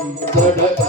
கட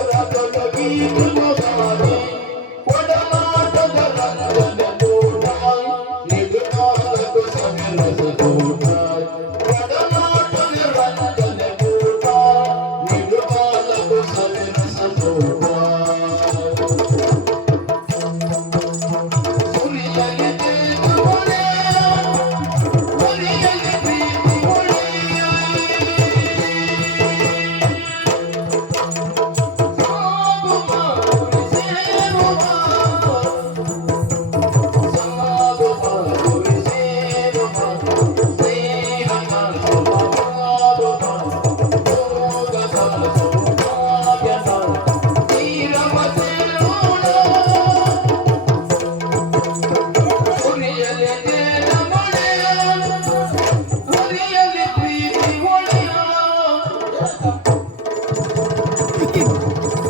Oh,